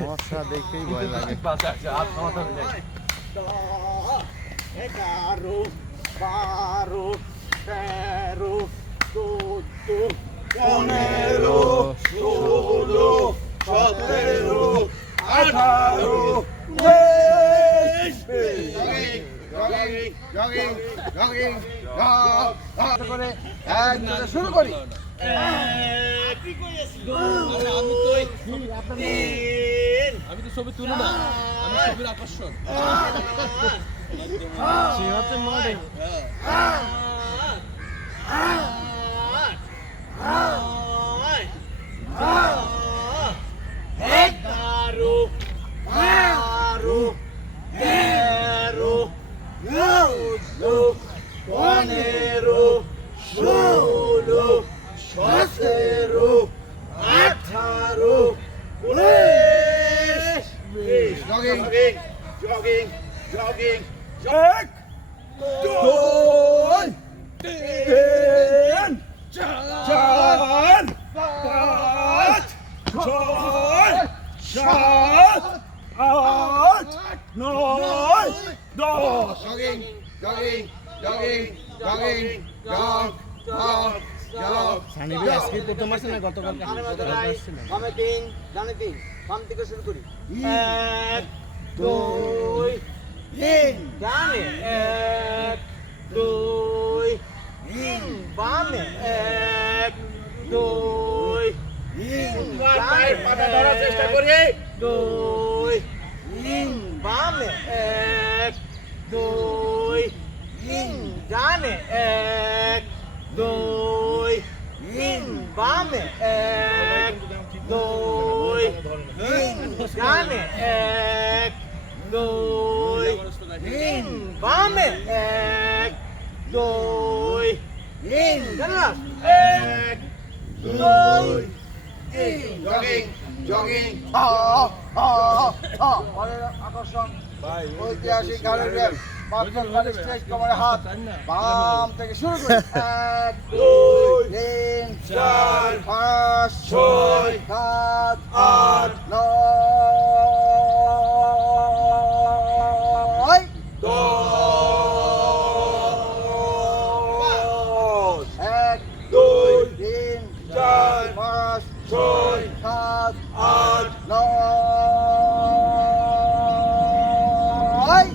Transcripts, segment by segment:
মশা দেখেই ভয় লাগে। 11 12 13 14 15 16 17 18 শুরু করি। আমি তো ছবি তুলি না, আমি ছবির আকর্ষণ। সে হচ্ছে মডেল। Jogging. 1 2 3 4 5 6 7 8 9 10 সানি ভাই আজকে প্রথম আসছে না গতকাল আসছিল? আমি 3 জানি 3 বাম থেকে শুরু করি। 1 2 3 জানে 1 2 3 বামে 1 2 3 পাটা ধরার চেষ্টা করি। 2 3 বামে 1 2 3 জানে 1 2 3 বামে 1 2 3 জানে 1 2 3 বামে 1 2 3 জানা 1 2 3 জগিং আকর্ষণ ঐতিহাসিক গানের ব্যায়াম। পাঁচজন খালি স্ট্রেচ কোমরে হাত বাম থেকে শুরু করি। 1 2 3 4 5 6 7 8 9 10 1 2 3 4 5 6 7 8 9 1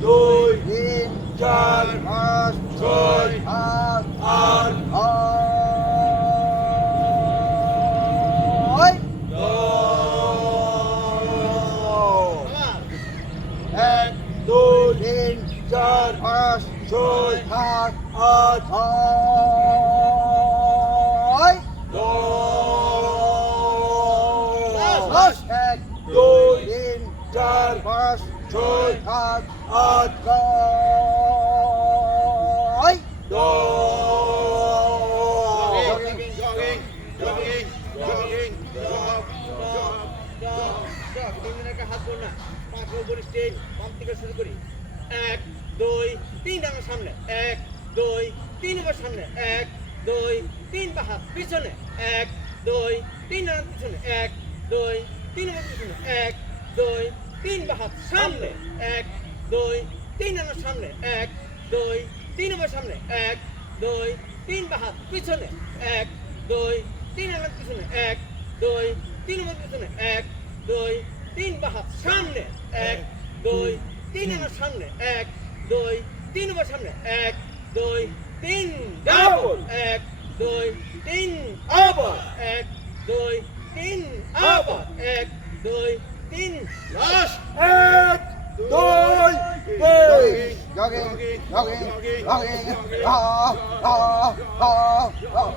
2 3 4 5 6 7 8 1 2 3 4 5 6 7 8 1 2 3 4 5 6 7 8 1 2 3 আমার সামনে 1 2 3 আমার সামনে 1 2 3 বাহাত পিছনে 1 2 3 আমার পিছনে 1 2 3 আমার পিছনে 1 2 3 বাহাত সামনে 1 2 3 আমার সামনে 1 2 3 আমার সামনে 1 2 3 বাহাত পিছনে 1 2 3 আমার পিছনে 1 2 3 আমার পিছনে 1 2 3 বাহাত সামনে 1 2 3 আমার সামনে 1 2 3 আমার সামনে 1 2 3 ডাবল 1 2 3 আবার 1 2 3 আবার 1 2 3 লাস্ট 1 2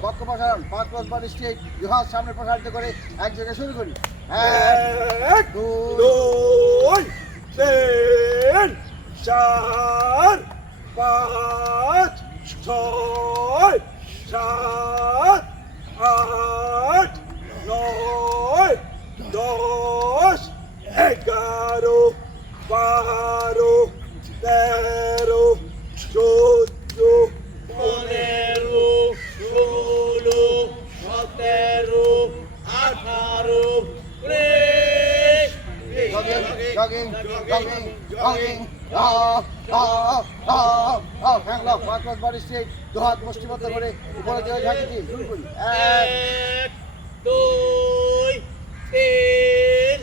বক্ষ প্রসারণ 5 প্লাস বডি স্ট্রেট দুহাত সামনে প্রসারিত করে এক জায়গায় শুরু করি। 1 2 3 4 5 6 7 8 9 10 11 12 13 14 jogging, jogging, হ্যাঁ লক পাঁচ বডি স্ট্রেট দু হাত মুষ্টিবদ্ধ করে উপরে দিয়ে ঝাঁকি দিয়ে শুরু করি 1 2 3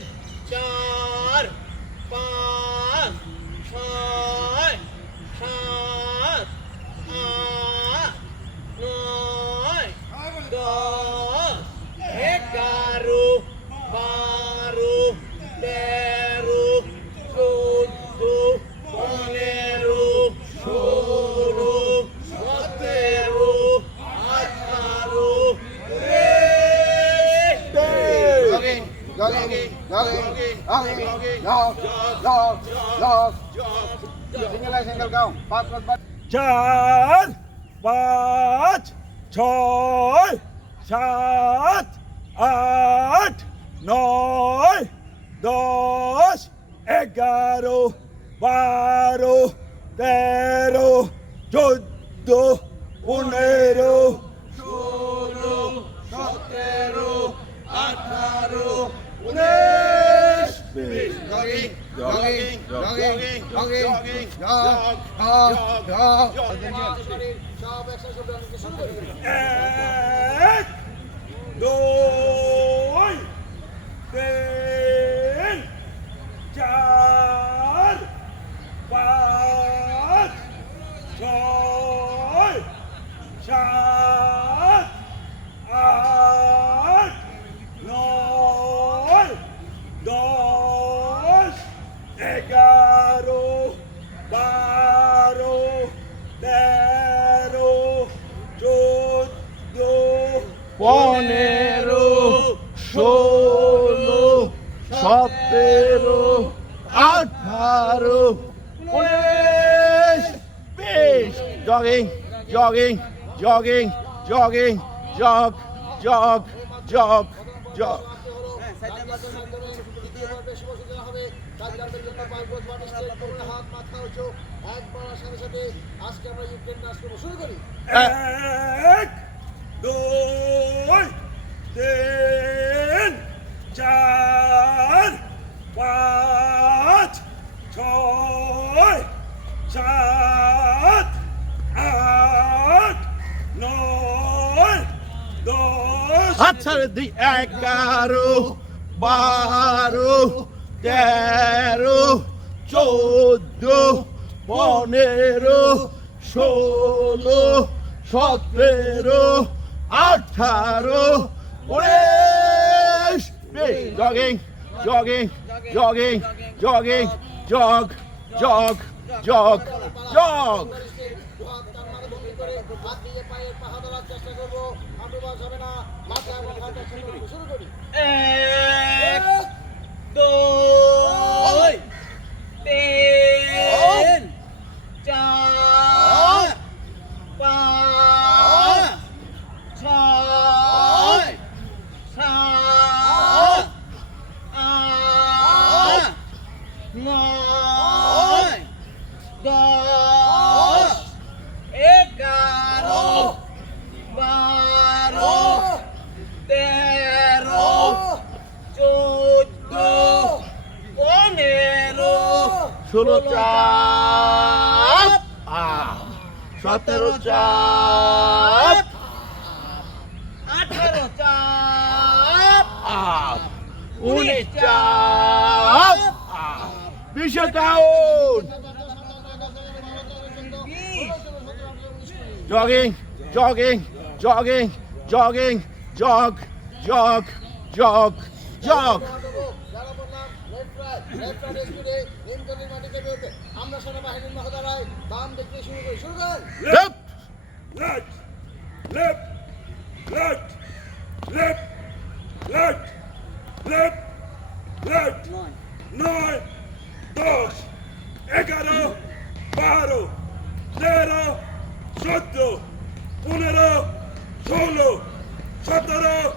4 5 6 7 8 9 10 11 12 13 14 15 16 17 18 jogging, jogging, jogging, jogging, jog. Single count. Pass. 4 5 6 7 8 9 10 11 12 13 14 15 16 17 18 19 Jogging. সব একসাথে শুরু করি 1 2 3 4 5 6 7 8 9 10 11 12 13 14 15 16 17 18 19 20 jogging jog হাত মাথা উঁচু একবার সাথে সাথে আজকে আমরা ইউক্রেন নাচ করবো শুরু করি 1 2 3 4 5 6 7 8 9 10 হাত ছাড়ে দিই 11 12 13 14 15 16 17 18 19 jogging jog হাত তার মানে বন্ধ করে হাত দিয়ে পায়ের পাহা ধরার চেষ্টা করবো হাঁটু বাজ হবে না মাথা এবং হাত শুরু করি 1 2 3 4 5 6 7 8 9 10 11 12 13 14 15 16 চাপ 17 চাপ 18 চাপ 19 চাপ 20 ডাউন jogging jog যারা বললাম লেফট রাইট স্পিডে নিমতলির মাটিতে বেরোতে আমরা সেনাবাহিনীর মহোদয় বাম দেখতে শুরু করি left left 9 10 11 12 13 14 15 16 17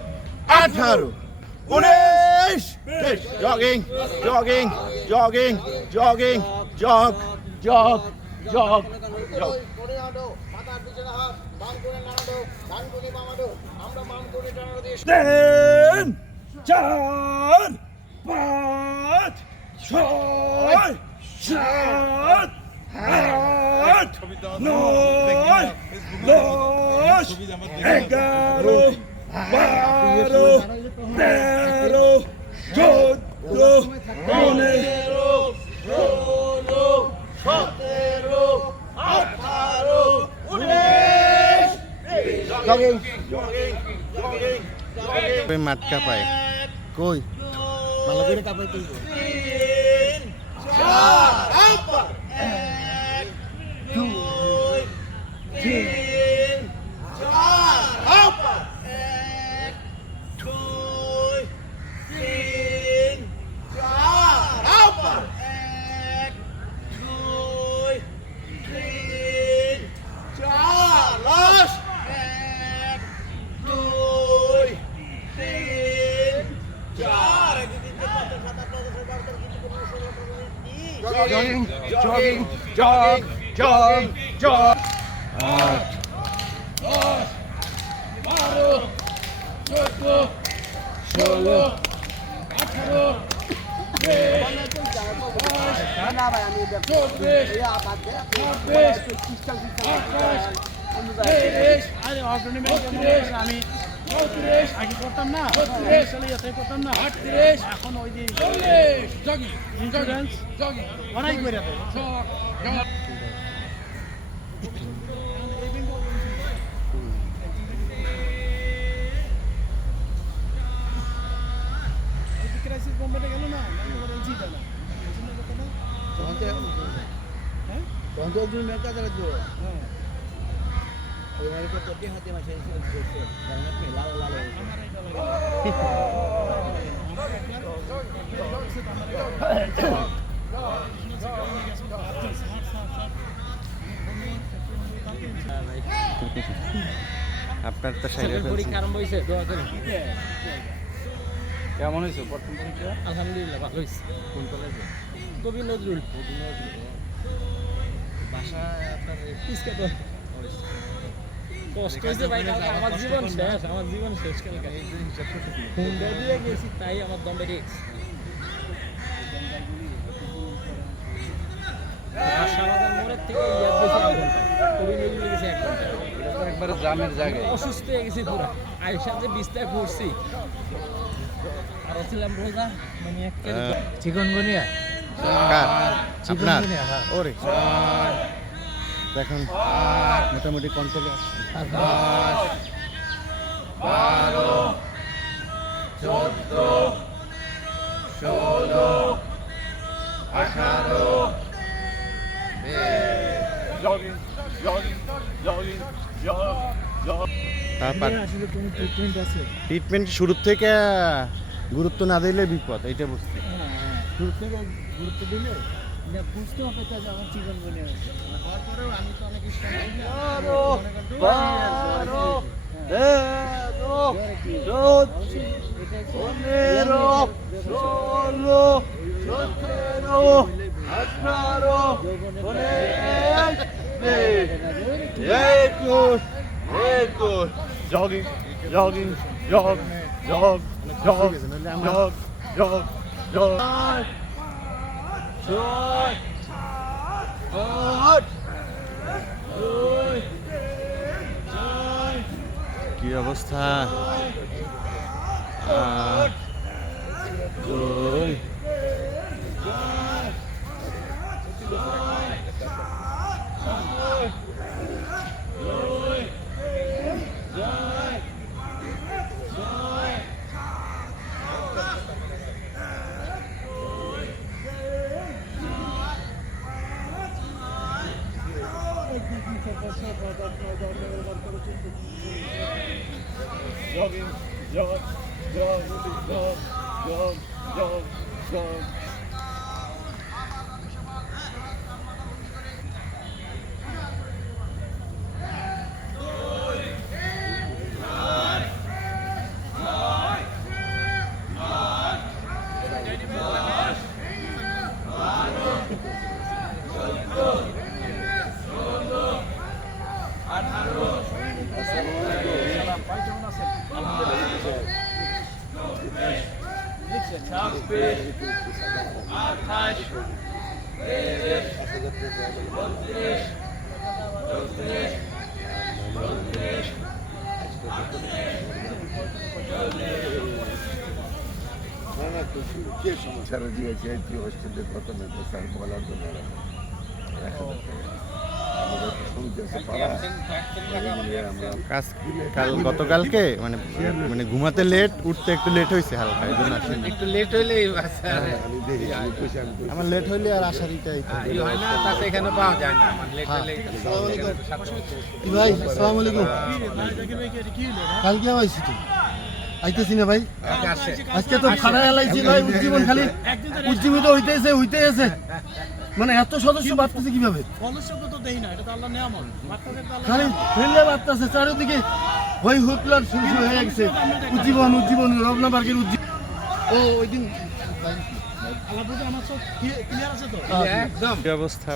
18 19 jogging করে হাঁটো মাথার পিছনে হাত বাম করে নাড়ানো ডান করে বামানো আমরা বাম করে টানানো দিয়ে 3 4 5 6 সাত আট ছবি দাও, নয় দশ ছবি আমার 11 12 13 14 15 ওই মাঠ কাপায় কই ভালো করে কাপাই তুই আপনার তো পরীক্ষা আরম্ভ হয়েছে দোয়া করি কেমন হয়েছে প্রথম পরীক্ষা? আলহামদুলিল্লাহ ভালো হয়েছে কোন কলেজে? কবি নজরুল বাসা আপনার ইসকে তো কষ্ট হয়েছে ভাই কালকে আমার জীবন শেষ কালকে হুন্ডা দিয়ে গেছি তাই আমার দম বেরিয়ে গেছে আশাবাদের মোড়ের থেকে ইয়াদ গেছি 1 ঘন্টা কবি নজরুল গেছি 1 ঘন্টা এটা তো একবারে জামের জায়গায়। অসুস্থ হয়ে গেছি পুরো আয়সার যে বিস্তায় পড়ছি আর ছিলাম রোজা মানে একটা চিকনগুনিয়া কার আপনার ওরে দেখুন মোটামুটি কন্ট্রোলে আছে তারপর ট্রিটমেন্ট শুরুর থেকে গুরুত্ব না দিলে বিপদ এইটা বুঝছি শুরু থেকে গুরুত্ব দিলে বুঝতে হবে যে আমার চিকনগুনিয়া হয়েছে তারপরেও আমি তো অনেক Jogging, jogging, jog, jog, jog, jog, jog, jog. কি অবস্থা Jogging, jog, jog, jog, jog, jog, jog. সারা দিয়েছে এই হস্টেলের কথা নেই স্যার বলার জন্য কাজ গতকালকে মানে মানে ঘুমাতে লেট, উঠতে একটু লেট হয়েছে হালকা, এই জন্য আসেনি। একটু লেট হইলেই আমার লেট হইলে আর আসারিটাই হয় না, তাতে এখানে পাওয়া যায় না, মানে লেট হইলে ভাই আসসালামু আলাইকুম। কালকে আইছি তো আইতেছি না ভাই, আজকে তো খানা এলাইছি ভাই, উজ্জীবন খালি উজ্জীবিত হইতেছে মানে এত সদস্য বাড়তেছে কিভাবে? খালি ফেললে বাড়তেছে চারিদিকে, হই হুটলার শুরু হয়ে গেছে। উজ্জীবন রবনা পার্কের উজ্জীবন। ও ওই দিন একদম কি অবস্থা?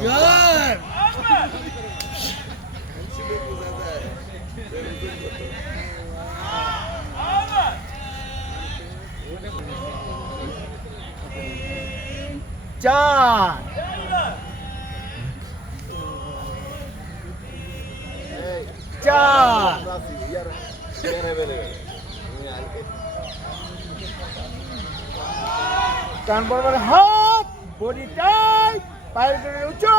চার চার টান বরাবর হাত, বডি টাইট, পায়ের জোরে উঁচু,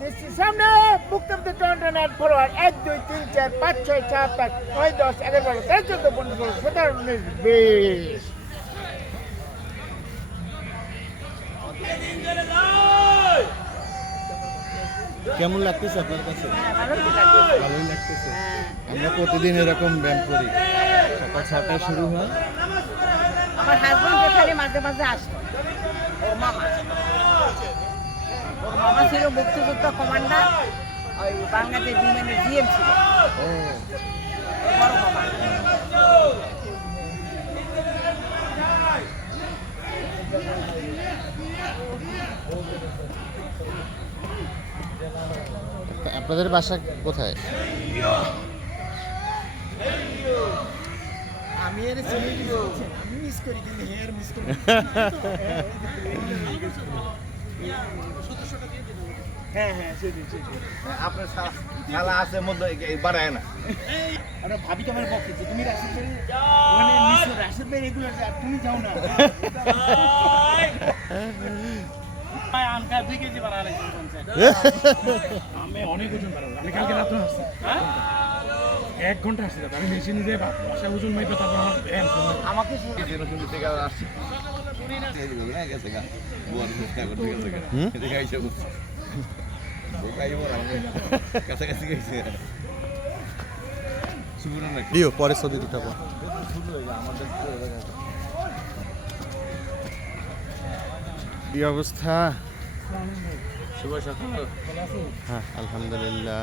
দৃষ্টির সামনে, মুক্তাব্দ টান আর ফরওয়ার্ড। 1 2 3 4 5 6 7 8 9 10 11 12 13 14 15 16 17 18 20। কেমন লাগতেছে আপনার কাছে? ভালোই লাগতেছে। আমরা প্রতিদিন এরকম ব্যায়াম করি, সকাল 6টায় শুরু হয়। আমার হাজবেন্ড এখানে মাঝে মাঝে আসতো, ওর মামা ছিল মুক্তিযুদ্ধ কমান্ডার, ওই বাংলাদেশ বিমানের জিএম ছিল, বড় মামা। আপনাদের বাসা কোথায়? আমি এর আমি মিস করি, কিন্তু হেয়ার মিস করি। হ্যাঁ সেটাই। আপনার শালা আছে মধ্যে বাড়ায় না আরে ভাবি তো আমার পক্ষে, তুমি রাশিদ ভাই মানে মিস রাশিদ ভাই রেগুলার, তুমি যাও না। আমি অনেক ওজন বাড়াবো। আমি কালকে রাত্রে আসছি, 1 ঘন্টা আসছি, আমি মেশিনে যে বাসা ওজন মাইপে তারপর আমার ব্যায়াম শুরু হয়। আমাকে দিও পরে ছবি উঠাবো। কি অবস্থা? শুভ সকাল। হ্যাঁ আলহামদুলিল্লাহ।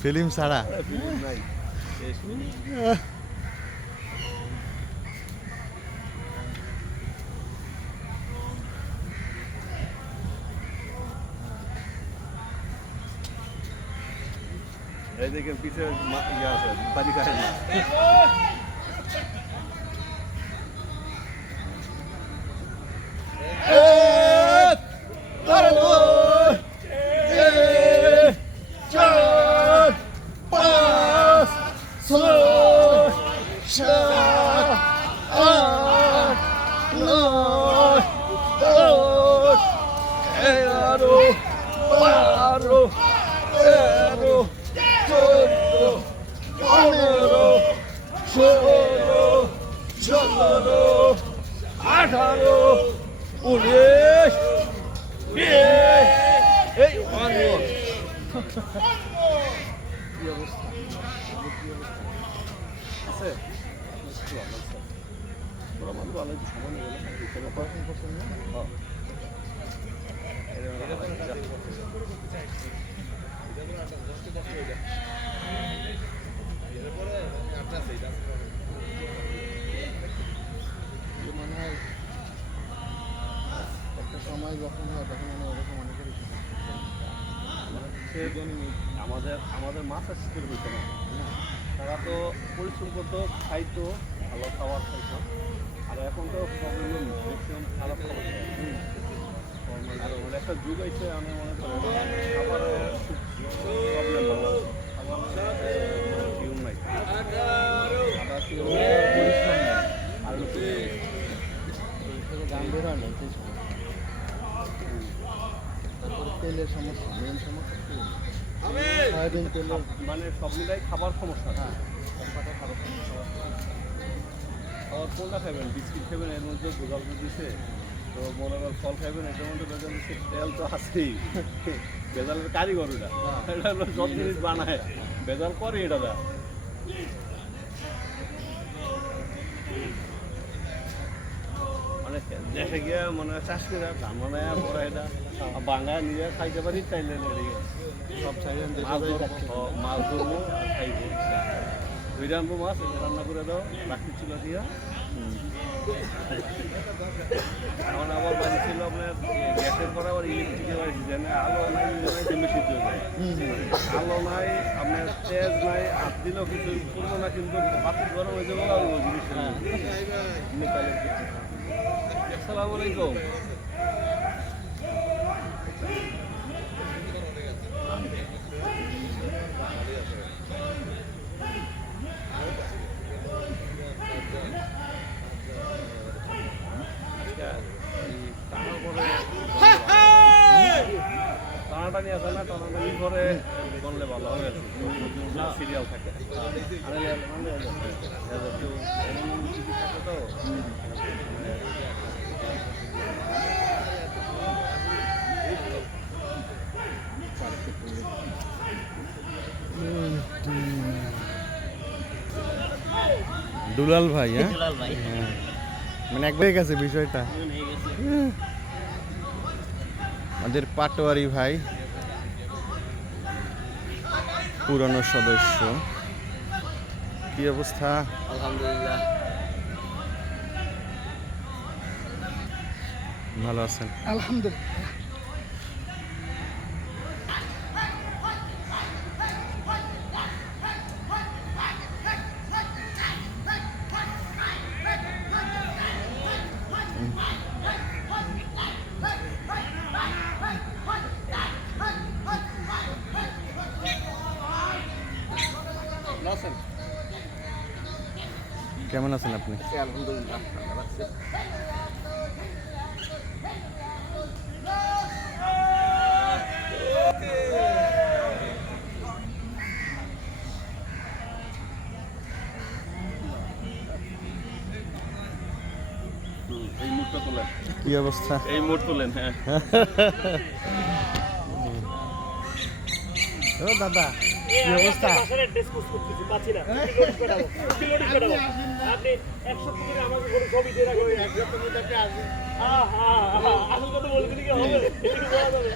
ফিল্ম ছাড়া এই দেখেন পিছে ইয়ে আছে বাড়ি খায় না সময় যখন হয় তখন আমি ওরকম অনেকের আমাদের মাথা স্থির হইতো না তারা তো পরিশ্রম করতো খাইতো ভালো খাবার খাইতো আর এখন তো প্রবলেম ম্যাক্সিমাম খারাপ খবর আর মানে একটা যুগ আছে আমি মনে করি খাবার প্রবলেম ভালো নাই পরিশ্রম নেই আর গান বের হয় না সেই সময়। তারপরে তেলের সমস্যা, মেন সমস্যা তেল। সয়াবিন তেলের মানে সব মিলাই খাবার সমস্যা হ্যাঁ খাবার কোনটা খাবেন বিস্কিট খাবেন এর মধ্যে ভেজাল দিচ্ছে তো মনে করেন ফল খাবেন এটার মধ্যে ভেজাল দিচ্ছে তেল তো আছেই ভেজালের কারিগর এটা এটা হলো সব জিনিস বানায় ভেজাল করে এটা দা মানে দেশে গিয়ে মনে হয় চাষ করে ধান বানায় পরে এটা বাঙায় নিজে খাইতে পারি চাইলে সব চাইলেন মাছ ধরবো আর খাইবো দুইটা আনবো মাছ এটা রান্না করে দাও রাখতে ছিল দিয়া এখন আবার বাড়ি ছিল আপনার গ্যাসের পরে আবার ইলেকট্রিকের বাড়ি ছিল আলো নাই মেশিন চলে যায় আলো নাই আপনার তেজ নাই হাত দিলেও কিছু করবো না কিন্তু হাত গরম হয়ে যাবো আর ওই জিনিস আসসালামু আলাইকুম টানাটানি আছে না টানাটানি করে বললে ভালো হবে সিরিয়াল থাকে তো দুলাল ভাই, হ্যাঁ দুলাল ভাই মানে একবারে গেছে বিষয়টা। আমাদের পাটোয়ারি ভাই পুরনো সদস্য, কি অবস্থা? আলহামদুলিল্লাহ ভালো আছেন? আলহামদুলিল্লাহ। কেমন আছেন আপনি? আলহামদুলিল্লাহ ভালো আছে এই মুহূর্তে তোলেন কি অবস্থা? এই মুহূর্তে তোলেন হ্যাঁ ও দাদা, কি অবস্থা? আপনি 100 করে আমাকে কোনো ছবি দিয়ে রাখবেন 100 টাকা আসবে আসল কথা বলতে কি হবে একটু বলা যাবে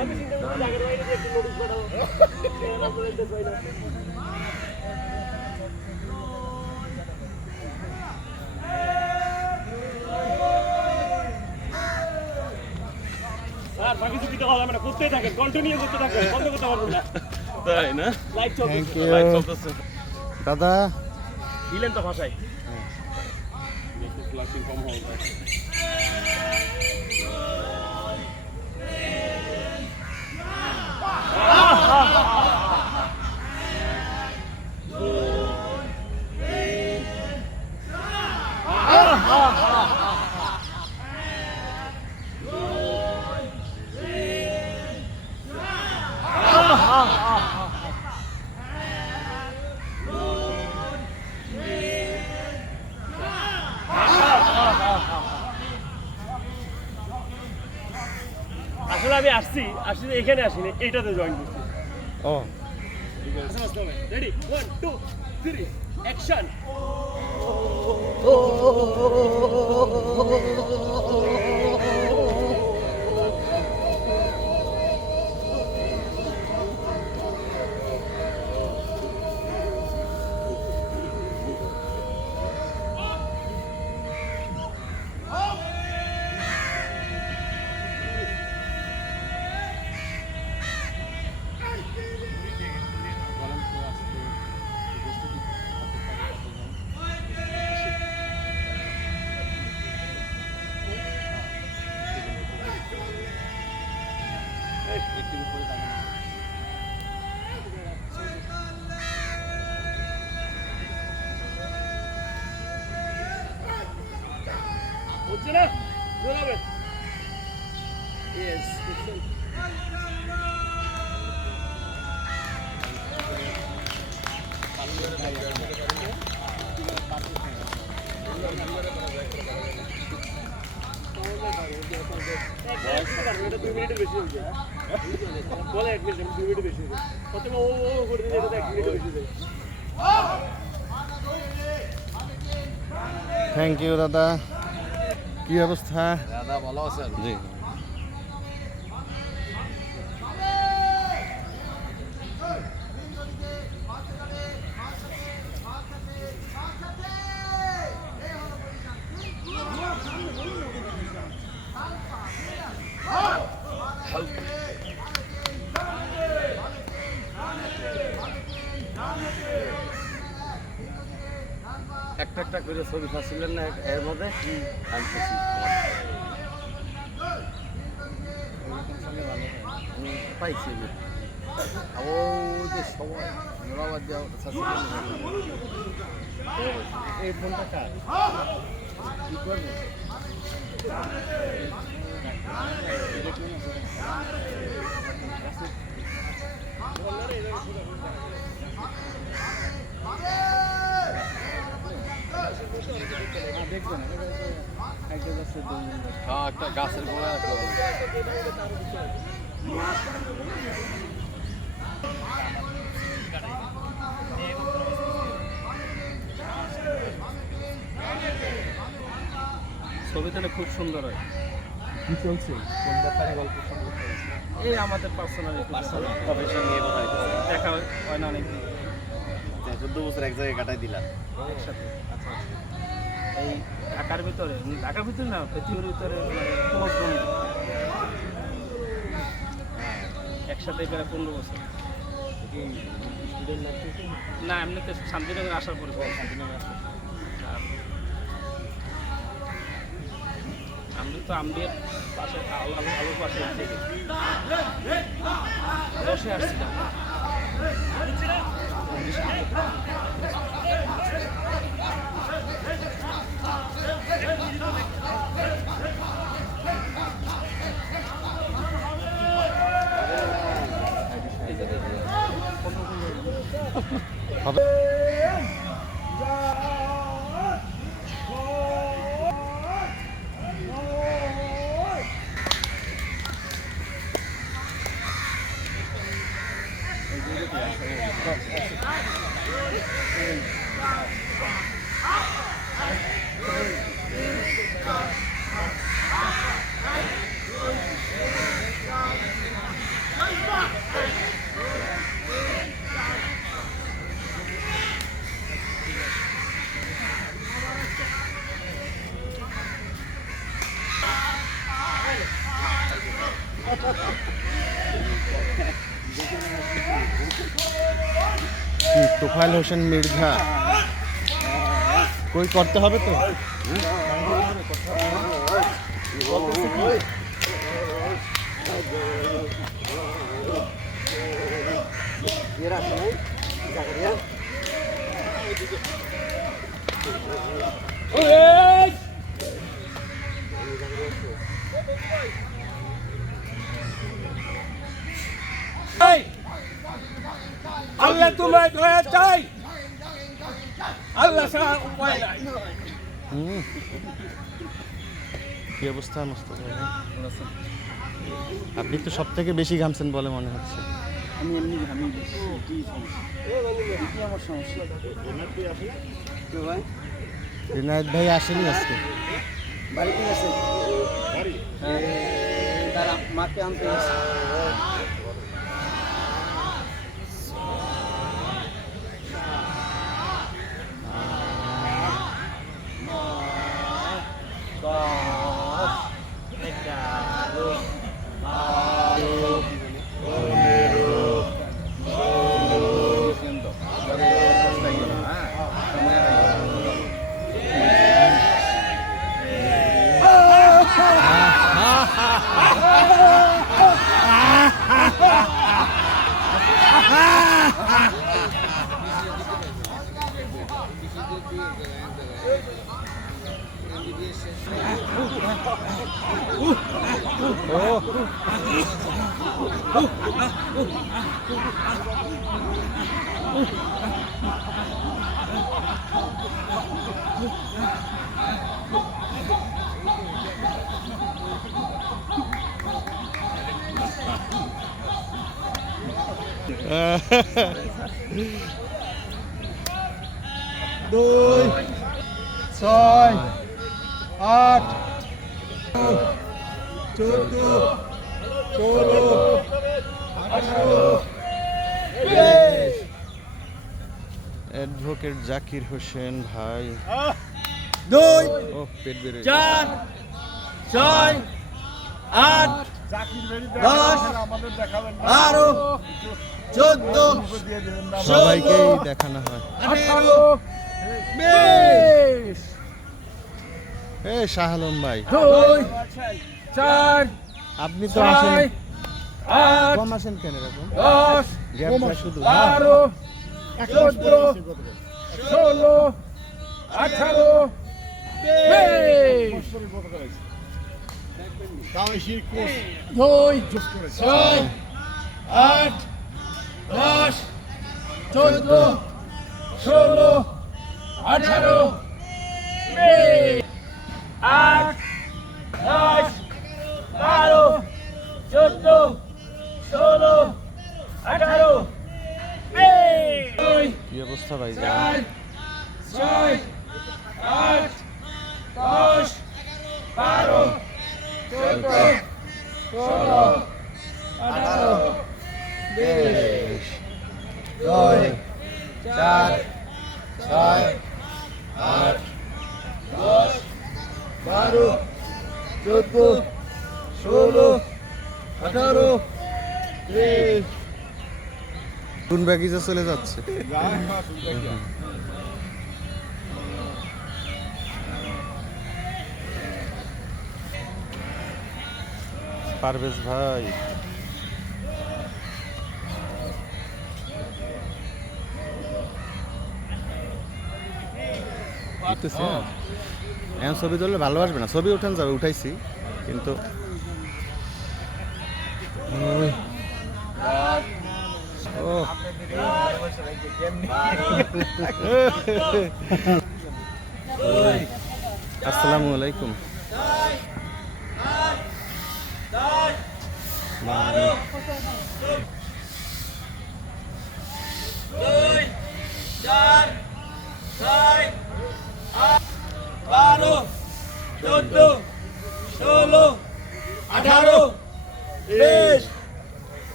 আমি চিন্তা করছি আগের বাইরে একটু নোটিশ পাঠাবো এরা বলে দেশ বাইরে স্যার বাকি ছুটিতে হবে না করতেই থাকেন কন্টিনিউ করতে থাকেন বন্ধ করতে পারবেন না তাই না লাইভ চলছে থ্যাংক ইউ লাইভ চলতেছে দাদা। দিলেন তো ভাষায় একটু ফ্লাশিং কম হবে আসলে আমি আসছি এখানে আসিনি এইটাতে জয়েন করছি ও রেডি 1 2 3 অ্যাকশন বলছি না জোরাবেন ইয়েস থ্যাংক ইউ দাদা। কি অবস্থা? দাদা ভালো আছেন? জি। একটা একটা করে ছবি ফাঁসছিলেন না এর মধ্যে আনতেছি পাইছি আমি। আর ওই যে সবাই জোড়াবাদ দেওয়া এই ফোনটা কার কি করবে হ্যাঁ একটা গাছের গোড়ায় রাখতে হবে ছবিটা খুব সুন্দর হয়। কি চলছে কোন ব্যাপারে গল্প শুনতে? এই আমাদের পার্সোনাল প্রফেশন নিয়ে কথা হইতেছে। দেখা হয় না অনেক 14 বছর এক জায়গায় কাটাই দিলাম একসাথে। আচ্ছা এই ঢাকার ভিতরে না পৃথিবীর ভিতরে ক্লোজ বন্ধু একসাথে প্রায় 15 বছর। না এমনিতে শান্তিনগর আসার পরে শান্তিনগর আসার আমি তো আমদের পাশে আলোর পাশে থেকে বসে আসছিলাম। হবে। তোফায়েল হোসেন মির্জা কই করতে হবে তো আল্লাহ তোমায় দয়া চাই, আল্লাহ ছাড়া উপায় নাই। কি অবস্থা মোস্তফা ভাই? আপনি তো সব থেকে বেশি ঘামছেন বলে মনে হচ্ছে। আমি এমনি ঘামি বেশি কি সমস্যা কি আমার সমস্যা তো ভাই রিনায়েত ভাই আসেনি আজকে। বাড়িতে গেছে তারা মাকে আনতে গেছে। দুই, ছয়, আট, 14, 16, 18, অ্যাডভোকেট জাকির হোসেন ভাই। দুই, ও পেট বেড়ে 4 6 8 10 12 14 সবাইকেই দেখানো হয়। 18 20 এ শাহ আলম ভাই, 2 4 আপনি তো আসেন, 8 কম আসেন কেন এরকম? 10 গ্যাপটা শুধু 12 14 16 18 20 2 6 8 10 14 16 18 20 8 10 12 14 16 18 20 কি অবস্থা ভাই? 4 6 8 10 12 14 16 18 20 দুই, চার, ছয়, 8 10 12 14 16 18 20 কোন ব্যাগিজে চলে যাচ্ছে? পারভেজ ভাই, এখন ছবি তুললে ভালোবাসবে না, ছবি উঠান যাবে, উঠাইছি কিন্তু ও আসসালামু আলাইকুম।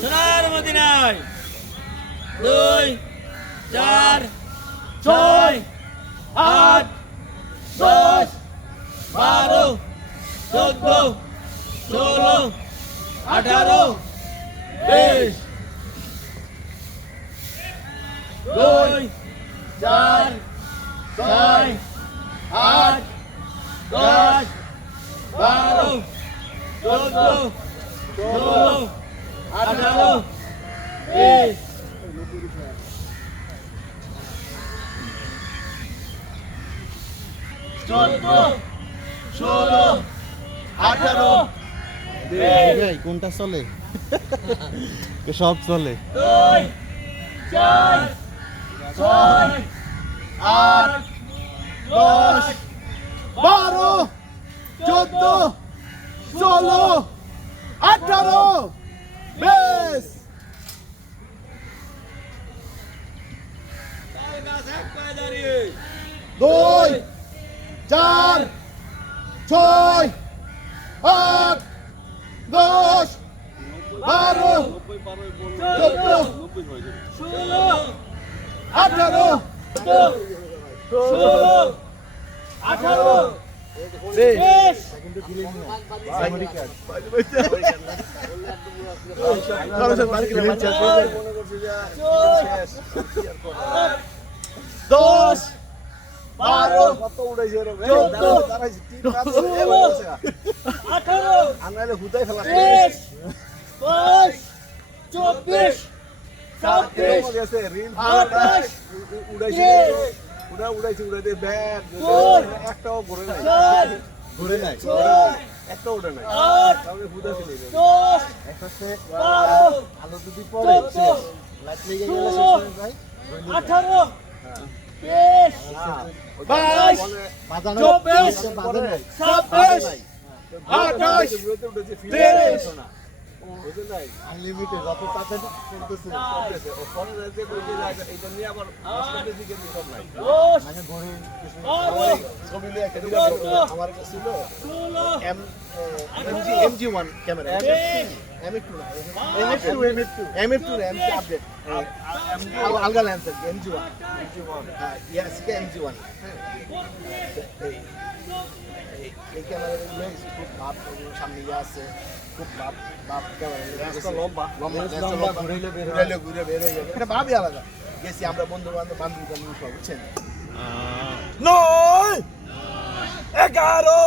সোনার মদিনায় 2 4 6 8 10 12 14 16 18 20 2 4 6 8 10 12 14 16 18 20 14 16 18 ভাই কোনটা চলে? সব চলে। 2 4 6 8 10 12 14 16 18 20 2 4 6 8 10 12 14 18 16 18 আনলিমিটেড যত তাড়াতাড়ি চলতেছে মানে ঘরে ছবি নিয়ে একটা আমার কাছে ছিল MG1 ক্যামেরা MF2 আপডেট আলগা লেন্স MG1 yes MG1 এই ক্যামেরা খুব ভাব সামনে আছে খুব ভাব ক্যামেরা লম্বা ঘুরে বের হয়ে যাবে এটা ভাবই আলাদা গেছি আমরা বন্ধু বান্ধব সব বুঝছেন 9 11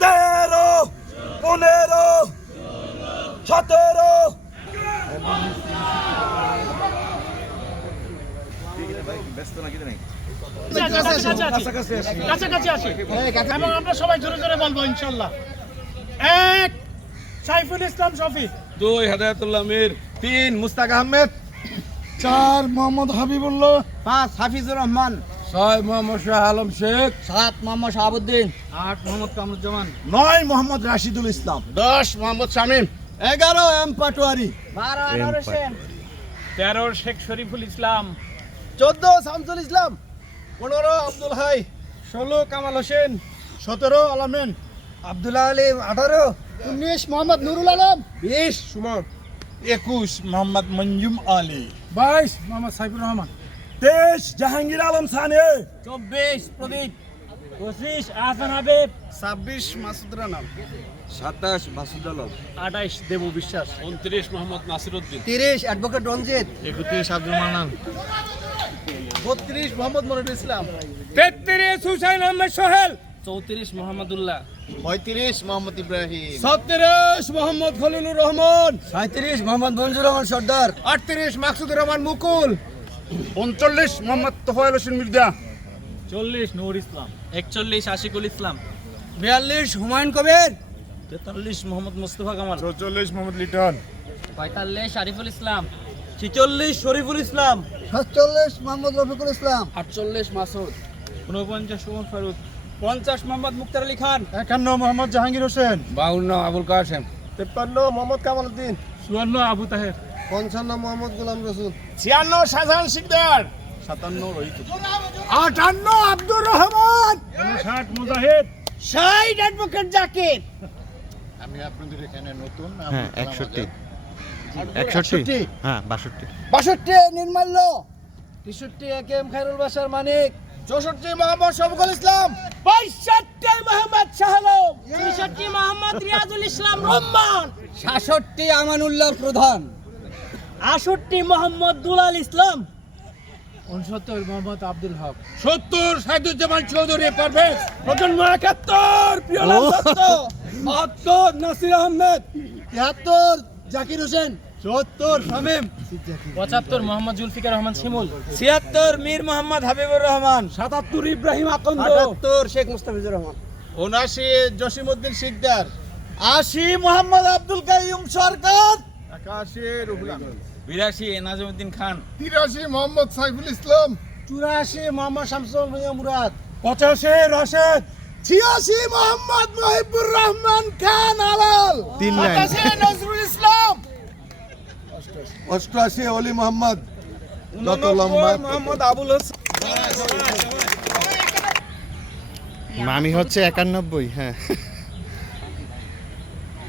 13 15 17 কাছাকাছি আসি এবং আমরা সবাই জোরে জোরে বলবো ইনশাল্লাহ। 1 সাইফুল ইসলাম শফি, 2 হেদায়েতুল্লাহ মীর, 3 মুস্তাক আহমেদ, 4 মোহাম্মদ হাবিবুল্লাহ, 5 হাফিজুর রহমান, 6 মোহাম্মদ শাহ আলম শেখ, 7 মোহাম্মদ শাহাবুদ্দিন, 8 মোহাম্মদ কামরুজ্জামান, 9 মোহাম্মদ রাশিদুল ইসলাম, 10 মোহাম্মদ শামীম, 11 এম পাটোয়ারি, 12 আনোয়ার হোসেন, 13 শেখ শরীফুল ইসলাম, 14 শামসুল ইসলাম, 15 আব্দুল হাই, 16 কামাল হোসেন, 17 আলামিন, আব্দুল্লাহ আলিম, 18 19 মোহাম্মদ নুরুল আলম, 20 সুমন, 21 মোহাম্মদ মঞ্জুম আলী, 22 মোহাম্মদ সাইফুর রহমান, 23 জাহাঙ্গীর আলম সানে, 24 প্রদীপ, 25 আহসান হাবিব, 26 মাসুদ রানা, 27 মাসুদ আলম, 28 দেবু বিশ্বাস, 29 মোহাম্মদ নাসিরউদ্দিন, 30 অ্যাডভোকেট রঞ্জিত, 31 আব্দুল মান্নান, 32 মোহাম্মদ মনিরুল ইসলাম, 33 হুসাইন আহমেদ সোহেল, 34 মোহাম্মদুল্লাহ, 35 মোহাম্মদ ইব্রাহিম, 37 মোহাম্মদ খলিলুর রহমান, 37 মোহাম্মদ মঞ্জুর রহমান সর্দার, 38 মাকসুদুর রহমান মুকুল, 39 মোহাম্মদ তোফায়েল হোসেন মির্জা, 40 নূর ইসলাম, 41 আশিকুল ইসলাম, 42 হুমায়ুন কবির, 43 মোহাম্মদ মুস্তফা কামাল, 44 মোহাম্মদ লিটন, 45 আরিফুল ইসলাম, 46 শরীফুল ইসলাম, 47 মোহাম্মদ রফিকুল ইসলাম, 48 মাসুদ, 49 ওমর ফারুক, 50 মোহাম্মদ মুক্তার আলী খান, 51 মোহাম্মদ জাহাঙ্গীর হোসেন, 52 আবুল কাসেম, 53 মোহাম্মদ কামাল উদ্দিন, 54 আবু তাহের, 55 মোহাম্মদ গোলাম রসুল, 56 শাহজাহান শিকদার, 57 রহিত, 58 আব্দুর রহমান, 59 মুজাহিদ, 60 অ্যাডভোকেট জাকির, আমি আপনাদের এখানে নতুন। হ্যাঁ 61 হ্যাঁ 62 62 নির্মাল্য, 63 একেএম খায়রুল বাশার মানিক, 64 মোহাম্মদ শফিকুল ইসলাম, 65 মোহাম্মদ শাহলম, 63 মোহাম্মদ রিয়াজুল ইসলাম রহমান, 66 আমানুল্লাহ প্রধান, 68 মোহাম্মদ দুলাল ইসলাম, 69 মোহাম্মদ আব্দুল হক, 70 সাইদুজ্জামান চৌধুরী পারভেজ, প্রজন্ম 71 প্রিয়লাল দত্ত, 72 নাসির আহমেদ, 73 জাকির হোসেন, 74 শামীম, 75 মোহাম্মদ জুলফিকার রহমান শিমুল, 76 মীর মোহাম্মদ হাবিবুর রহমান, 77 ইব্রাহিম আকন্দ, 78 শেখ মুস্তাফিজুর রহমান, 79 জসিমউদ্দিন শিকদার, 80 মোহাম্মদ আব্দুল কাইয়ুম সরকার, 81 রুহুল আমিন, 82 নাজিমউদ্দিন খান, 83 মোহাম্মদ সাইফুল ইসলাম, 84 মোহাম্মদ শামসুল মিয়া মুরাদ, 85 রাশেদ, 86 মোহাম্মদ মহিবুর রহমান খান আলাল, 3 লাইন, 87 নজরুল ইসলাম, 88 অলি মোহাম্মদ, যত লম্বা মোহাম্মদ আবুল হোসেন, আমি হচ্ছে 91 হ্যাঁ